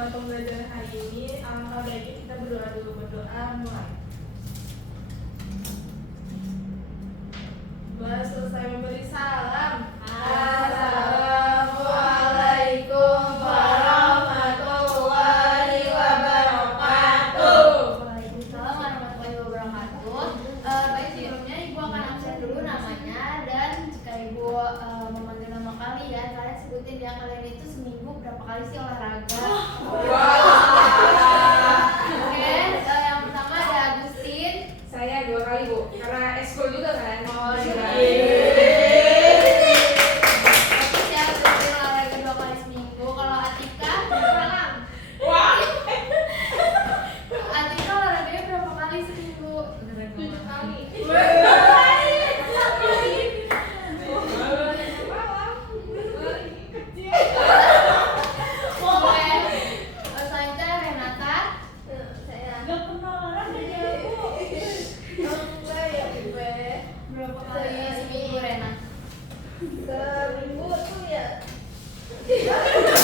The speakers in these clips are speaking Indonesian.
sama pembelajaran hari ini, alangkah baiknya kita berdoa dulu. Berdoa mulai. Selesai memberi salam. Assalamualaikum warahmatullahi wabarakatuh. Waalaikumsalam warahmatullahi wabarakatuh. Baik, sebelumnya Ibu akan absen dulu namanya, dan jika Ibu memanggil nama kalian sebutin ya, kalian itu seminggu berapa kali sih olahraga? Oke, yang pertama ada Agustin. Saya 2 kali, Bu, karena ekskul juga kan. Oh, iya. Bagus ya, Agustin olahraga 2 kali seminggu. Kalau Atika? Wah. Atika olahraganya berapa kali seminggu? 7 kali. Oke, selanjutnya Renata. Gak pernah olahraga ya, Bu. Berapa kali seminggu, Rena? Seminggu tuh ya 7 kali juga.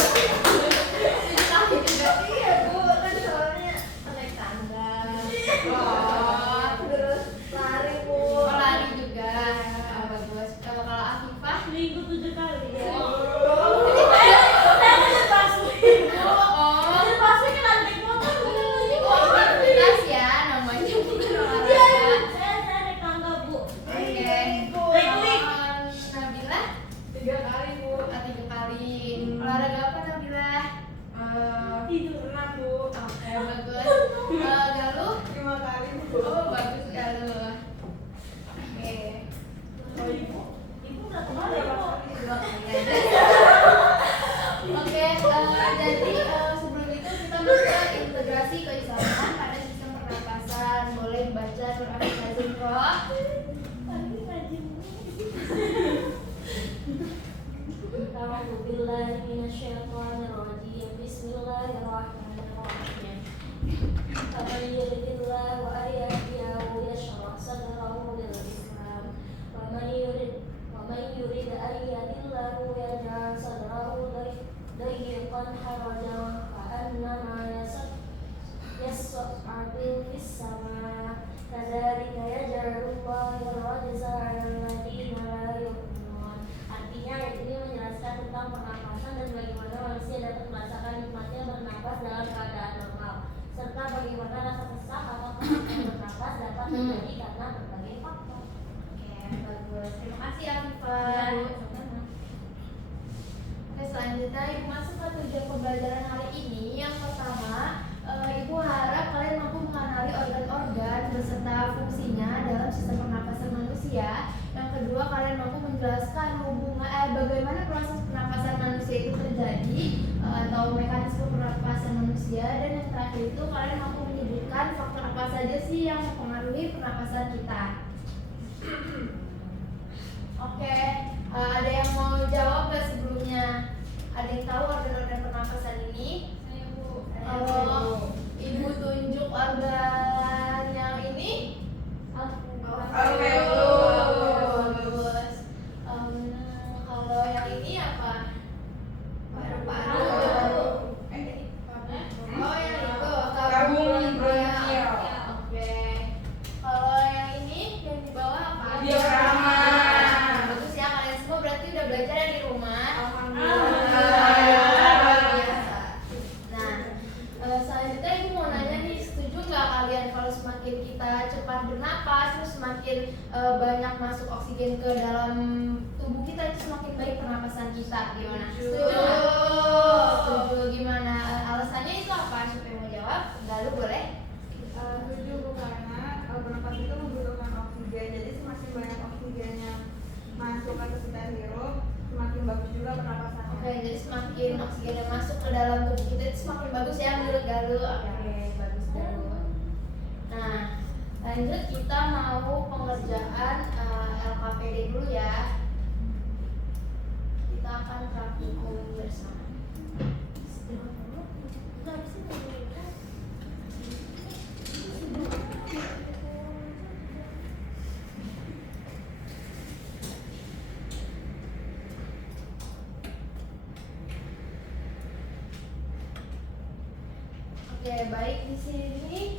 iya Bu, kan soalnya naik tangga Oh, terus lari Bu. oh, lari juga. Oh, bagus. Kalau Afifah? Seminggu 7 kali ya. Oh, Pasti kan ada naik motor, Bu. itu aktivitas ya namanya, bukan olahraga. Saya naik tangga, Bu. Oke. Bu. Nabila? 3 kali, Bu. 3 kali. Olahraga apa, Nabila? Tidur. Renang, Bu. Oke, bagus. Galuh? 5 kali, Bu. Oh, bagus Galuh. Oke. Oh, Ibu. Ibu berapa kali, Bu? 2 kali aja. Oke, jadi sebelum itu kita masuk ke integrasi keislaman pada sistem pernapasan. Boleh dibaca surat Al-Baqarah. Tadi rajin. A'udzubillahi minasyaitonirrajim. Bismillahirrahmanirrahim. Faman yuridillahu an yahdiyahu yashrah sadrahu lil-Islam. Wa man yurid an yahdillahu yaj'al sadrahu dayyqan harajan ka'annama yas'adu fis sama'. Kadzalika yaj'alullahu ar-rajza 'alal ladzina la yu'minun. Artinya ayat ini menjelaskan tentang pernapasan dan bagaimana manusia dapat merasakan nikmatnya bernapas dalam keadaan normal, serta bagaimana rasa sesak atau kesulitan bernapas dapat terjadi karena berbagai faktor. Oke, bagus. Terima kasih Afifah. Oke, selanjutnya Ibu masuk ke tujuan pembelajaran hari ini. Yang pertama, Ibu harap kalian mampu mengenali organ-organ beserta fungsinya dalam sistem pernapasan manusia. Yang kedua, kalian mampu menjelaskan bagaimana proses pernapasan manusia itu terjadi atau mekanisme pernapasan manusia. Dan yang terakhir itu, kalian mampu menyebutkan faktor apa saja sih yang mempengaruhi pernapasan kita. Oke, ada yang mau jawab gak sebelumnya? Ada yang tahu organ-organ pernapasan ini? Kalau Ibu tunjuk organ yang ini, Oke, Bu. bagus. Kalau yang ini apa? Paru-paru. Oh, yang itu Tabung bronkial. Oke. Kalau yang ini yang di bawah apa? Diafragma. Bagus ya, kalian semua berarti udah belajar ya di rumah. Alhamdulillah. Luar biasa. Nah, selanjutnya Ibu mau nanya nih, setuju nggak kalian kalau semakin kita cepat bernapas, terus semakin banyak masuk oksigen ke dalam tubuh kita, itu semakin baik pernapasan kita? Gimana? Setuju nggak? Setuju. Gimana? Alasannya itu apa? Siapa yang mau jawab? Galuh boleh? Setuju Bu, karena bernapas itu membutuhkan oksigen. Jadi semakin banyak oksigennya masuk atau kita hirup, semakin bagus juga pernapasannya. Oke, jadi semakin oksigen yang masuk ke dalam tubuh kita itu semakin bagus ya menurut Galuh. Oke, bagus Galuh. Nah, lanjut kita mau pengerjaan LKPD dulu ya. Kita akan praktikum bersama. Oke, baik di sini.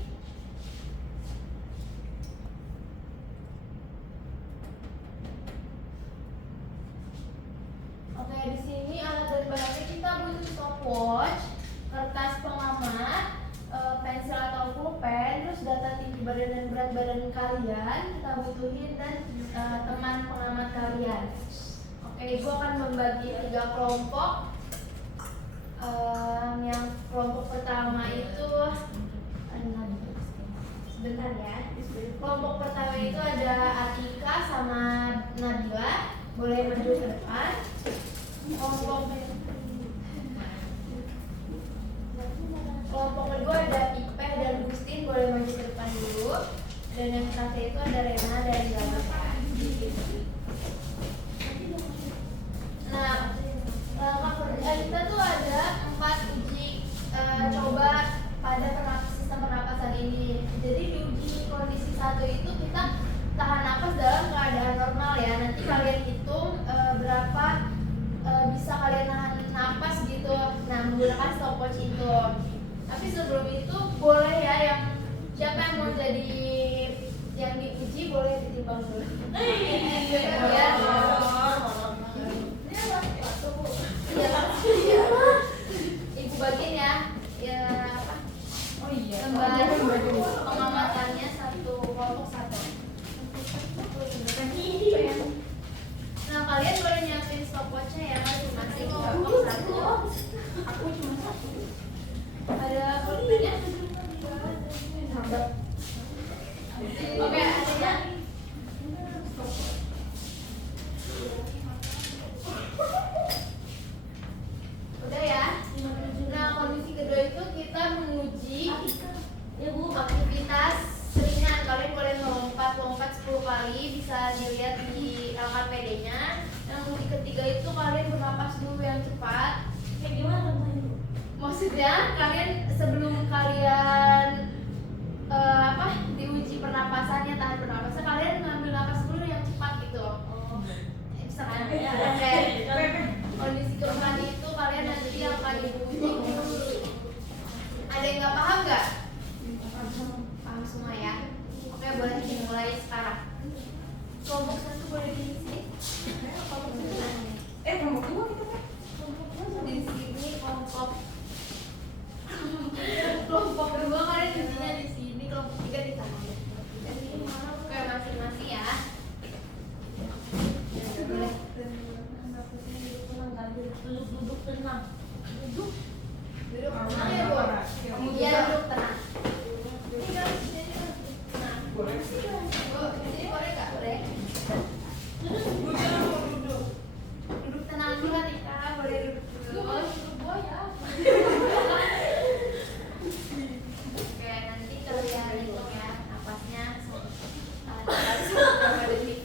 Oke, di sini alat dan barangnya kita butuh stopwatch, kertas pengamat, pensil atau pulpen, terus data tinggi badan dan berat badan kalian kita butuhin, dan teman pengamat kalian. Oke, gue akan membagi 3 kelompok. Yang kelompok pertama itu sebentar ya. Kelompok pertama itu ada Atika sama Nabila, boleh maju ke depan. Kelompok kedua ada Ipeh dan Gustin, boleh maju ke depan dulu. Dan yang terakhir itu ada Rena dan Galuh. Nah, kita tuh ada 4 uji coba pada sistem pernapasan ini. Jadi di uji kondisi 1 itu kita tahan napas dalam keadaan normal ya. Nanti kalian hitung berapa bisa kalian nahan napas gitu. Nah, menggunakan stopwatch itu. Tapi sebelum itu boleh ya, yang siapa yang mau jadi yang diuji boleh ditimbang dulu. Ya. Ibu bagiin ya. Ya apa? Oh iya. Lembar pengamatannya kelompok 1. Nah, kalian boleh nyiapin stopwatchnya ya masing-masing kelompok 1. Aku cuma 1. Ada pulpennya? Oke, adanya. Udah ya. Nah, kondisi kedua itu kita menguji aktivitas ringan. Kalian boleh lompat 10 kali, bisa dilihat di LKPD-nya. Yang kondisi ketiga itu kalian bernapas dulu yang cepat. Kayak gimana itu? Maksudnya kalian sebelum kalian diuji pernapasannya, tahan pernapasan, kalian ngambil napas dulu yang cepat gitu. Misalkan kondisi keempat itu kalian nanti akan diuji. Ada yang nggak paham nggak? Paham semua ya? Oke, boleh dimulai sekarang. Kelompok 1 boleh di sini. Kelompok 1 kelompok 2 gitu kan? di sini. Kelompok kedua kalian ujinya di sini, kelompok 3 di sana. Oke, masing-masing ya. Boleh. Duduk tenang. Duduk tenang ya, Bu. Iya, duduk tenang. Boleh. Bu, di sini boleh nggak? Boleh. Duduk tenang dulu, Atika. Boleh duduk dulu. Oke, nanti kalian hitung ya napasnya berapa detik.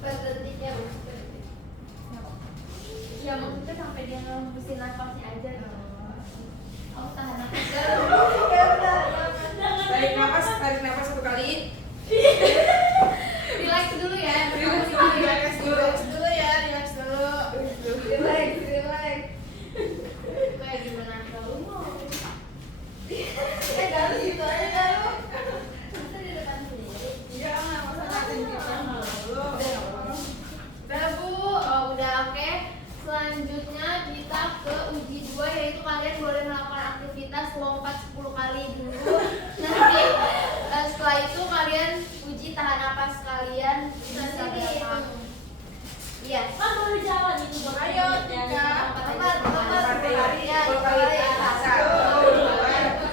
Per detiknya, Bu. Ya, maksudnya sampai dia ngembusin napasnya aja gitu. Kamu tahan napas. Tarik nafas 1 kali. Relax dulu ya. Relax dulu ya. Relax. Kayak gimana kalau mau? Galuh gitu aja Galuh. Masa di depan sendiri? Iya, nggak usah ngatain kita dulu. Udah Bu, udah oke. Selanjutnya kita ke uji 2, yaitu kalian boleh melakukan aktivitas lompat 10 kali dulu. Nanti setelah itu kalian uji tahan napas kalian bisa berapa. Iya. Kan boleh jalan itu dong. Ayo, Tika. Lompat 10 kali ya. 10 kali. 1, 2, 3.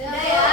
Udah ya.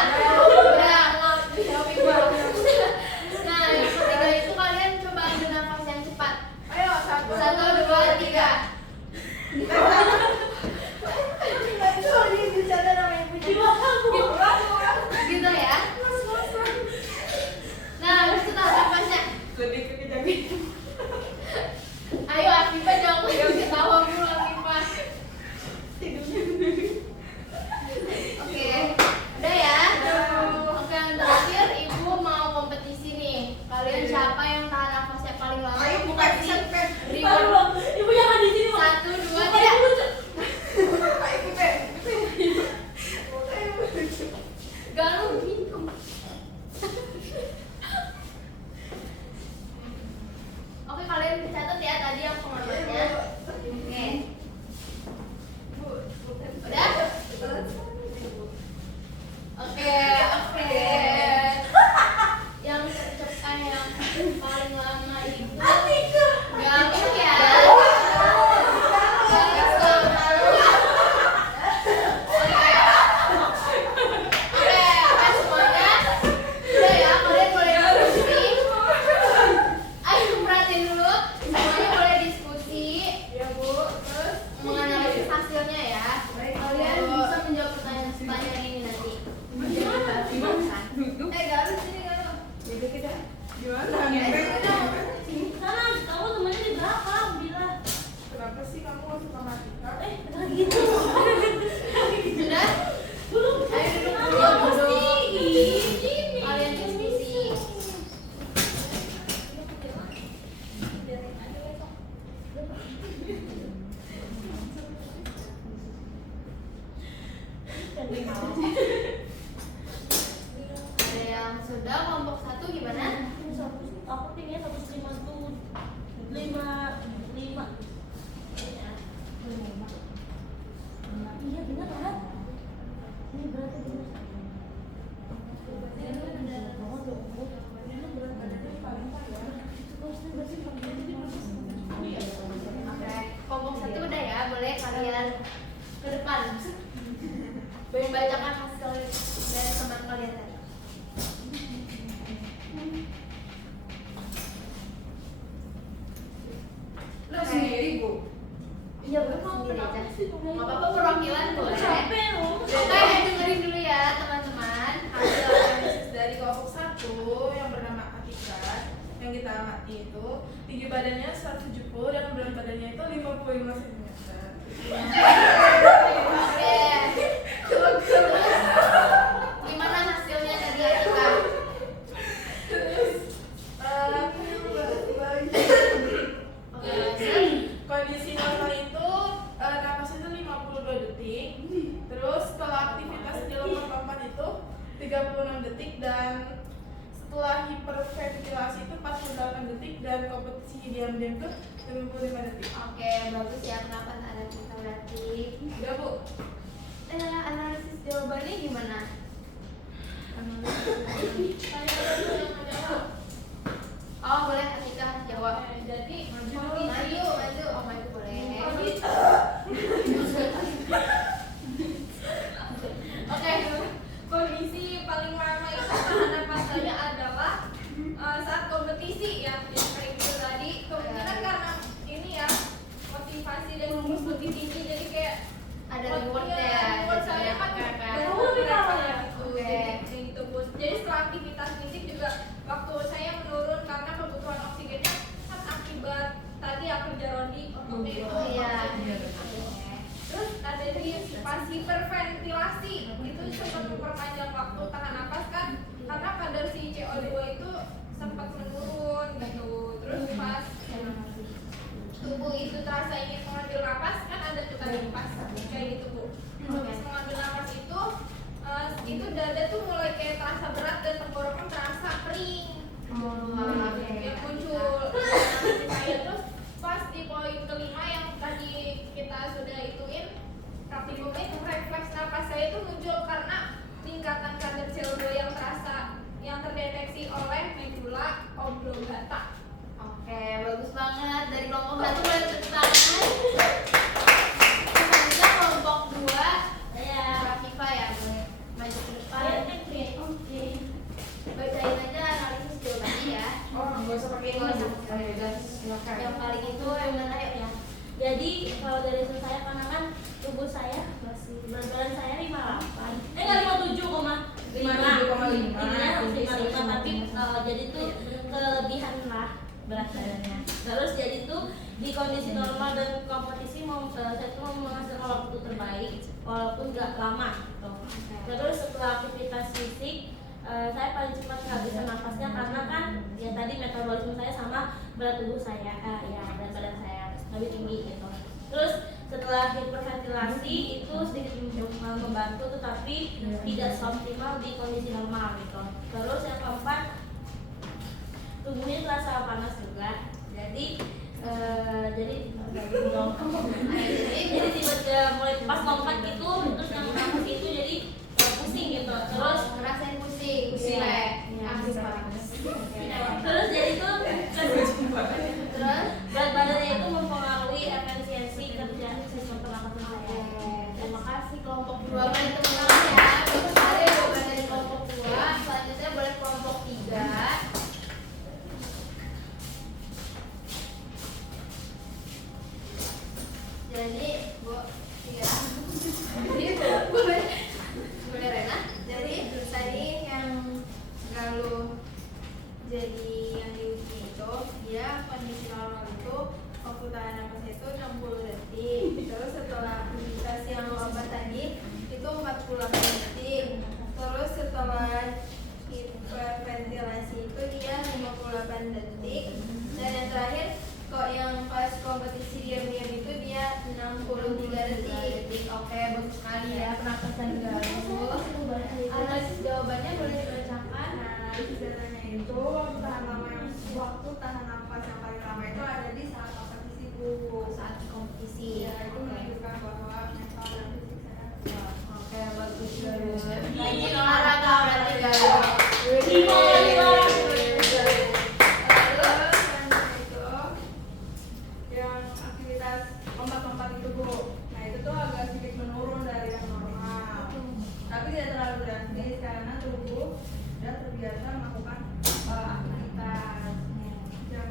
Gimana? Sana, kamu temennya di belakang, bilang. Kenapa sih kamu gak suka matematika? Gitu. Sudah? Belum. Ayo duduk Ayo, dulu, duduk. Ini. Kalian diskusi. Ada yang sudah kelompok 1 gimana? Aku tinggal 105 tuh 5. Iya benar kan? Ini berarti benar. Oke, kelompok 1 udah ya, boleh kalian ke depan membacakan hasil dari teman kalian tadi. Lo sendiri, Bu. Iya, boleh kamu sendiri aja. Nggak apa-apa, perwakilan boleh. Capek loh. Oke, dengerin dulu ya teman-teman. Hasil analisis dari kelompok 1 yang bernama Atika yang kita amati itu tinggi badannya 170 dan berat badannya itu 55 cm. Oke. Gimana hasilnya tadi Atika? Terus Oke, lanjut. kondisi normal itu napas itu 52 detik. Terus kalau aktivitas di lubang keempat itu 36 detik dan setelah hiperventilasi itu 48 detik dan kompetisi diam-diam itu 55 detik. Oke, bagus ya, kenapa ada kita berarti. Udah, Bu. Analisis jawabannya gimana? Oh, boleh Atika jawab. Jadi Maju. Oh, maju boleh. Oke, kondisi paling lama itu tahanan pasanya adalah saat kompetisi ya, yang kayak gitu tadi. Kemungkinan karena ini ya motivasi dan gugus lebih tinggi, jadi kayak Ada rewardnya ya. reward saya kan Kakak. Oke, kayak gitu Bu. Jadi setelah aktivitas fisik juga waktu saya menurun karena kebutuhan oksigennya kan akibat tadi ya kerja rondi waktu itu. Oh iya. Terus ada di pas hiperventilasi itu sempat memperpanjang waktu tahan napas kan karena kadar si CO2 itu sempat menurun gitu. Terus pas tubuh itu terasa ingin mengambil napas kan ada tuh tadi pas kayak gitu Bu. Habis mengambil napas itu dada tuh mulai kayak terasa berat dan tenggorokan terasa kering. Yang muncul saya terus pas di poin kelima yang tadi kita sudah ituin rapimum itu refleks napas saya itu muncul karena tingkatan kadar CO2 yang terdeteksi oleh medula oblongata. Oke, bagus banget. Dari kelompok 1 boleh tepuk tangan. Selanjutnya kelompok 2 Saya Rafifa ya, boleh maju ke depan. Oke. Bacain aja analisis jawabannya ya. oh nggak usah pakai ini, Bu. Oh ya udah, silakan. Yang paling itu yang mana ya? Jadi kalau dari itu saya karena kan tubuh saya masih berat badan saya 58. Enggak 57,5. 57,5. Ini harus 55 tapi jadi itu kelebihan lah berat badannya. Terus jadi tuh di kondisi normal dan kompetisi saya tuh mau menghasilkan waktu terbaik walaupun nggak lama gitu. Terus setelah aktivitas fisik saya paling cepat kehabisan napasnya karena kan ya tadi metabolisme saya sama berat tubuh saya ya berat badan saya lebih tinggi gitu. Terus setelah hiperventilasi itu sedikit membantu tetapi tidak seoptimal di kondisi normal gitu. Terus yang keempat tubuhnya terasa panas juga. Jadi tiba-tiba mulai pas lompat gitu terus yang nafas itu jadi pusing gitu. Terus ngerasain pusing, pilek. terus jadi tuh terus berat badannya itu mempengaruhi efisiensi kerja sistem pernapasan saya. Terima kasih kelompok 2 kali teman-teman ya. Bagus sekali jawaban dari kelompok 2. Selanjutnya boleh kelompok 3. Jadi, Bu, ya. Jadi boleh Rena. Jadi tadi yang Galuh jadi kondisi normal itu waktu tahan nafasnya itu 60 detik. Terus setelah aktivitas yang lambat tadi itu 48 detik. Terus setelah hiperventilasi itu dia 58 detik. Dan yang terakhir kok yang pas kompetisi diam-diam itu dia 63 detik. Oke, bagus sekali ya pernapasan galuh. Analisis jawabannya boleh dibacakan. Nah, sebenarnya itu waktu tahan nafas yang paling lama itu ada di saat kompetisi Bu. Saat kompetisi. Ya, itu menunjukkan bahwa mental dan fisik sehat. Oke, bagus Iya. galuh. Rajin olahraga berarti galuh. Yang aktivitas lompat-lompat itu Bu, nah itu tuh agak sedikit menurun dari yang normal, tapi tidak terlalu drastis karena tubuh sudah terbiasa melakukan aktivitas. Yang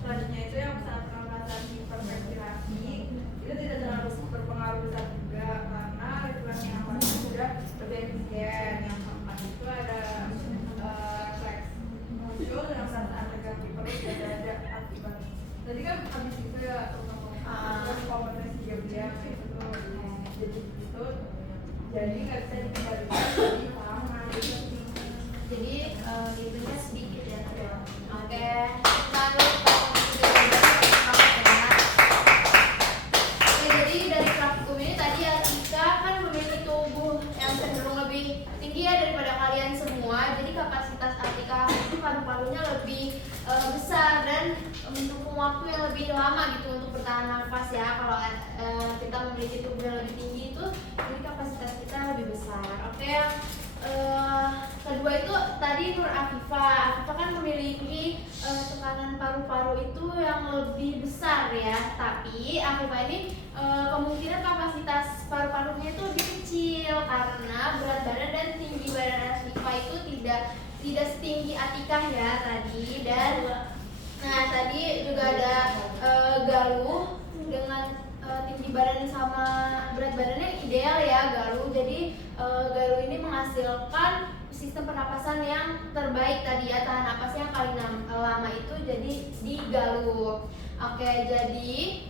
selanjutnya itu yang saat pernapasan hiperventilasi itu tidak terlalu berpengaruh besar juga karena regulasi nafasnya sudah lebih efisien. Yang keempat itu ada refleks muncul dalam perasaan tegang di perut dan dada akibat tadi kan habis itu ya terus kompetisi diam-diam itu tuh jadi gitu, jadi nggak bisa dikembalikan jadi lama gitu. Jadi itunya sedikit ya. Oke. Jadi dari praktikum ini tadi Atika kan memiliki tubuh yang cenderung lebih tinggi ya daripada kalian semua. Jadi kapasitas Atika itu paru-parunya lebih besar dan mendukung waktu yang lebih lama gitu untuk bertahan nafas ya. Kalau kita memiliki tubuh yang lebih tinggi itu, jadi kapasitas kita lebih besar. Oke, yang kedua itu tadi Nur Afifa. Afifa kan memiliki tekanan paru-paru itu yang lebih besar ya. Tapi Afifa ini kemungkinan kapasitas paru-parunya itu lebih kecil karena berat badan dan tinggi badan Afifa itu tidak setinggi Atikah ya tadi. Dan nah tadi juga ada Galuh dengan tinggi badan sama berat badannya ideal ya Galuh. Jadi Galuh ini menghasilkan sistem pernapasan yang terbaik tadi ya, tahan napas yang paling lama itu jadi di Galuh. Oke, jadi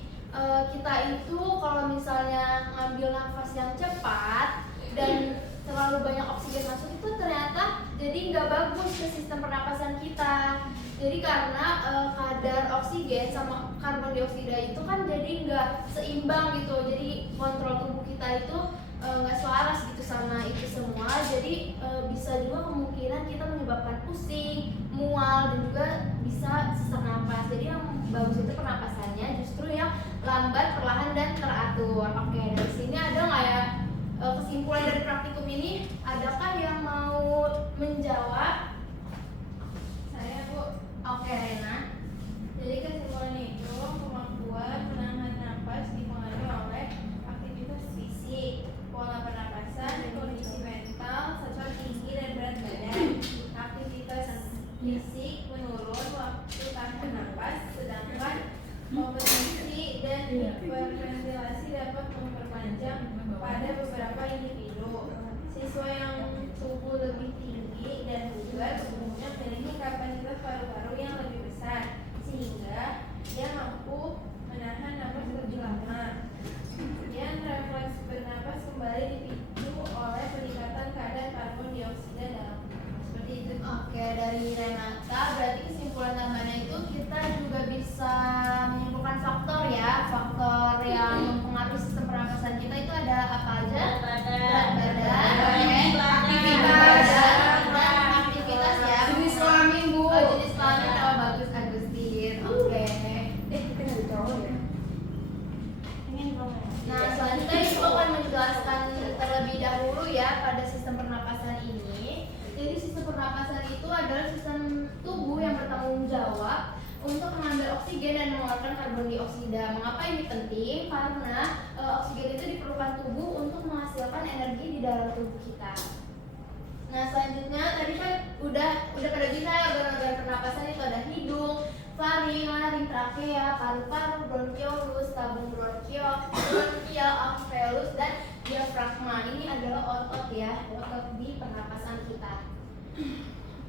kita itu kalau misalnya ngambil nafas yang cepat dan terlalu banyak oksigen masuk itu ternyata jadi nggak bagus ke sistem pernapasan kita. Jadi karena kadar oksigen sama karbon dioksida itu kan jadi nggak seimbang gitu. Jadi kontrol tubuh kita itu nggak selaras gitu sama itu semua. Jadi bisa juga kemungkinan kita menyebabkan pusing, mual dan juga bisa sesak napas. Jadi yang bagus itu pernapasannya justru yang lambat, perlahan dan teratur. Oke, dari sini ada nggak ya kesimpulan dari praktikum ini? Adakah yang mau menjawab? Saya Bu. Oke, Rena. Jadi kesimpulannya itu kemampuan menahan napas dipengaruhi oleh aktivitas fisik, pola pernapasan, kondisi mental, serta tinggi dan berat badan. Aktivitas fisik menurun waktu tahan napas, sedangkan kompetisi dan hiperventilasi dapat memperpanjang pada beberapa individu. Siswa yang tubuh lebih tinggi dan bugar umumnya memiliki kapasitas paru-paru yang lebih besar, sehingga dia mampu menahan napas lebih lama. Kemudian refleks bernapas kembali dipicu oleh peningkatan kadar karbon dioksida dalam tubuh. Seperti itu. Oke, dari Renata berarti kesimpulan tambahannya itu kita juga bisa menyimpulkan faktor ya, faktor yang mempengaruhi sistem pernapasan kita itu ada apa aja? Berat badan, aktivitas dan aktivitas ya. Jenis kelamin Bu. Oh, jenis kelamin. Oh, bagus Agustin. Oke. Kita nggak ditaruh ya. Nah, selanjutnya Ibu akan menjelaskan terlebih dahulu ya pada sistem pernapasan ini. Jadi sistem pernapasan itu adalah sistem tubuh yang bertanggung jawab untuk mengambil oksigen dan mengeluarkan karbon dioksida. Mengapa ini penting? Karena oksigen itu diperlukan tubuh untuk menghasilkan energi di dalam tubuh kita. Nah, selanjutnya tadi kan udah pada bisa ya organ-organ pernapasan itu ada hidung, faring, laring, trakea, paru-paru, bronkiolus, tabung bronkial, alveolus dan diafragma. Ini adalah otot ya, otot di pernapasan kita.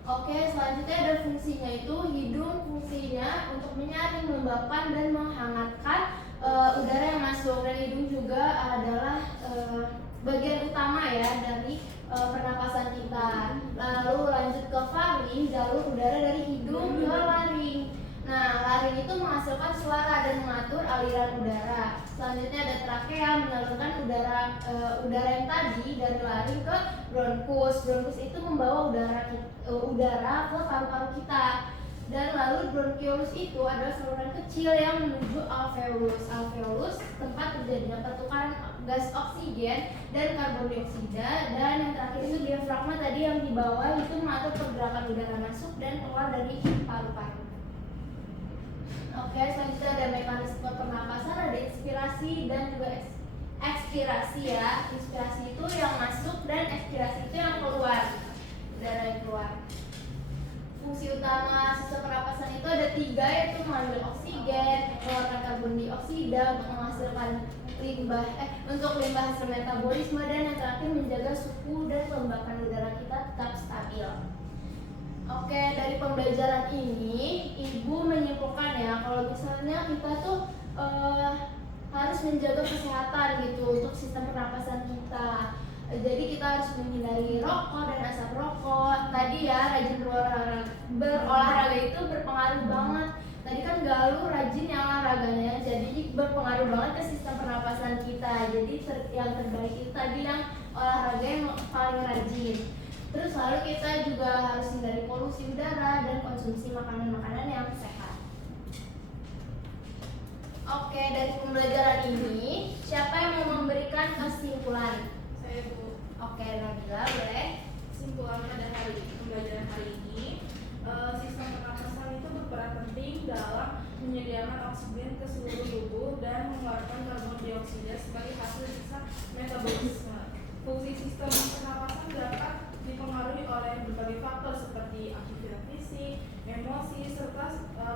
Oke, selanjutnya ada fungsinya itu hidung, fungsinya untuk menyaring, melembabkan dan menghangatkan udara yang masuk, dan hidung juga adalah bagian utama ya dari pernapasan kita. Lalu lanjut ke faring, jalur udara dari hidung ke laring. Nah, laring itu menghasilkan suara dan mengatur aliran udara. Selanjutnya ada trakea, menyalurkan udara yang tadi dari laring ke bronkus. Bronkus itu membawa udara ke paru-paru kita. Dan lalu bronkiolus itu adalah saluran kecil yang menuju alveolus. Alveolus tempat terjadinya pertukaran gas oksigen dan karbon dioksida. Dan yang terakhir itu diafragma tadi yang di bawah itu mengatur pergerakan udara masuk dan keluar dari paru-paru. Oke, selanjutnya ada mekanisme pernapasan, ada inspirasi dan juga ekspirasi ya. Inspirasi itu yang masuk dan ekspirasi itu yang keluar, udara yang keluar. Fungsi utama sistem pernapasan itu ada 3, yaitu mengambil oksigen, mengeluarkan karbon dioksida untuk menghasilkan limbah hasil metabolisme, dan yang terakhir menjaga suhu dan kelembapan udara kita tetap stabil. Oke, dari pembelajaran ini Ibu menyimpulkan ya kalau misalnya kita tuh harus menjaga kesehatan gitu untuk sistem pernapasan kita. Jadi kita harus menghindari rokok dan asap rokok. Tadi ya rajin berolahraga itu berpengaruh banget. Tadi kan Galuh rajin yang olahraganya, jadi berpengaruh banget ke sistem pernapasan kita. Jadi yang terbaik itu tadi yang olahraga yang paling rajin. Terus lalu kita juga harus hindari polusi udara dan konsumsi makanan-makanan yang sehat. Oke, dari pembelajaran ini siapa yang mau memberikan kesimpulan? Saya Bu. Oke, Nabila boleh. Kesimpulan pada pembelajaran hari ini, sistem pernapasan itu berperan penting dalam menyediakan oksigen ke seluruh tubuh dan mengeluarkan karbon dioksida sebagai hasil sisa metabolisme. Fungsi sistem pernapasan dapat dipengaruhi oleh berbagai faktor seperti aktivitas fisik, emosi, serta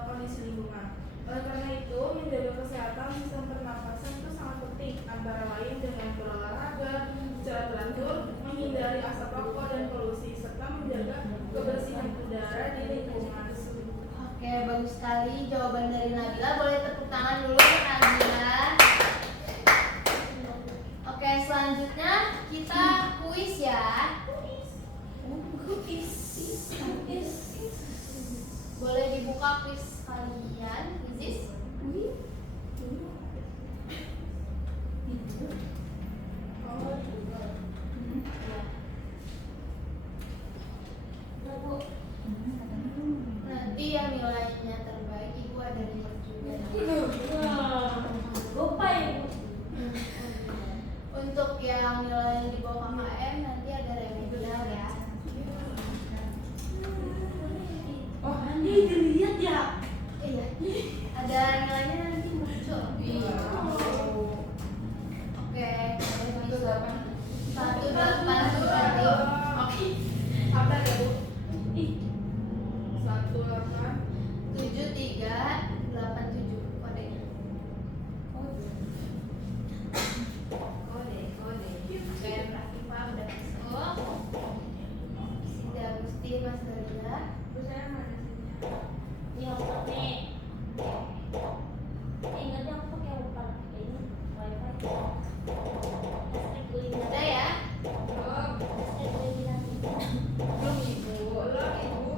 kondisi lingkungan. Oleh karena itu, menjaga kesehatan sistem pernapasan itu sangat penting, antara lain dengan berolahraga secara teratur, menghindari asap rokok dan polusi, serta menjaga kebersihan udara di lingkungan. Oke, bagus sekali jawaban dari Nabila. Boleh tepuk tangan dulu untuk Nabila. Oke, selanjutnya kita kuis ya. Kuis. Boleh dibuka kuis kalian, Izis? Nanti yang nilainya terbaik Ibu ada di juga. Untuk yang nilai di bawah KKM nanti ada remedial ya. Oh, ini dilihat ya. Iya. Ada nilainya nanti muncul. Oke, 182. Oke. Apa ya Bu? 7387 kodenya. Kode. Oke, Pratima udah masuk. Siti Agusti, Mas Dalila. Terus saya mana sih? Yang pakai ingatnya aku pakai umpan ini wifi. Listrik beli Ada ya? listrik beli nanti. Belum Ibu. Belum Ibu.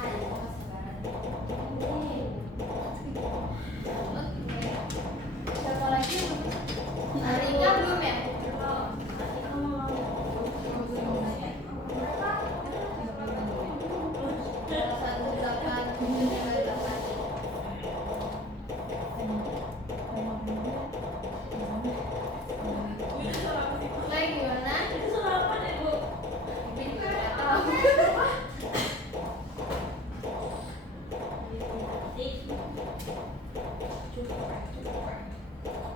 Ayo, sabaran. Siapa lagi yang belum? Alika belum ya? Baik, gimana? Itu suara apa deh, Bu? Ibu juga nggak tahu.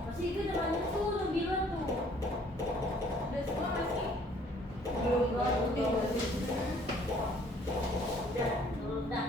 Masih itu namanya tuh udah bilang tuh. Udah semua masih? Belum. Udah.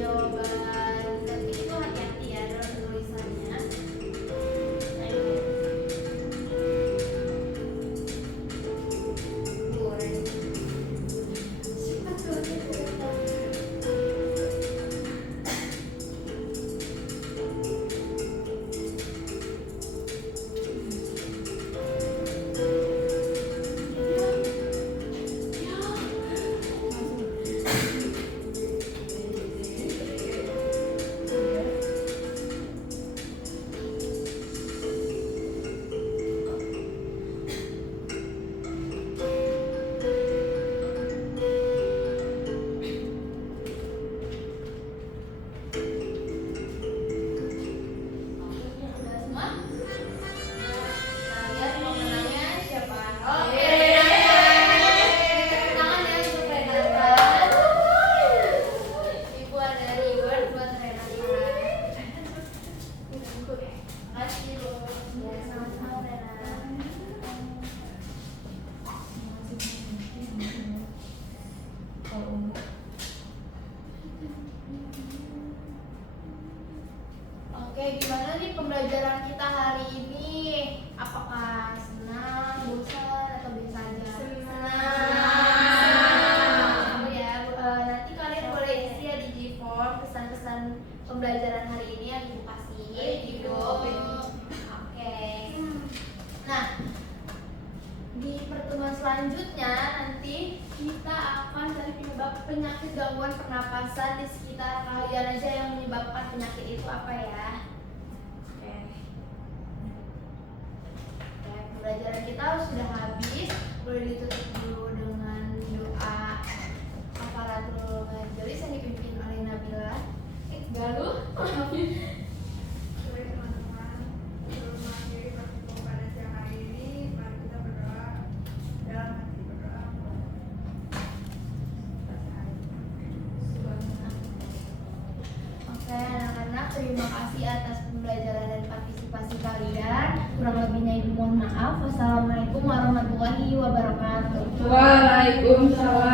jawaban ketik itu hati-hati ya dalam tulisannya. Udah semua? Nah, lihat pemenangnya siapa? Oke. Tepuk tangan ya untuk Renata. Ibu ada reward buat Renata. Makasih Bu. Ya, sama-sama Renata. Oke, gimana nih pembelajaran kita hari ini? Apakah senang, bosan, atau biasa aja? Senang. Ya, nanti kalian boleh isi ya di G-form pesan-pesan pembelajaran hari ini yang ibu kasih di grup. Oke. Nah, di pertemuan selanjutnya nanti kita akan cari penyebab penyakit gangguan pernapasan di sekitar kalian aja yang menyebabkan penyakit itu apa ya. Oke. Oke, pembelajaran kita sudah habis. Boleh ditutup dulu dengan doa kafaratul majelis yang dipimpin oleh Nabila. Galuh. Oke teman-teman, sebelum mengakhiri pertemuan pada siang hari ini, mari kita berdoa dalam hati berdoa. Oke, anak-anak, terima kasih atas pembelajaran dan partisipasi kalian. Kurang lebihnya ibu mohon maaf. Wassalamualaikum warahmatullahi wabarakatuh. Waalaikumsalam.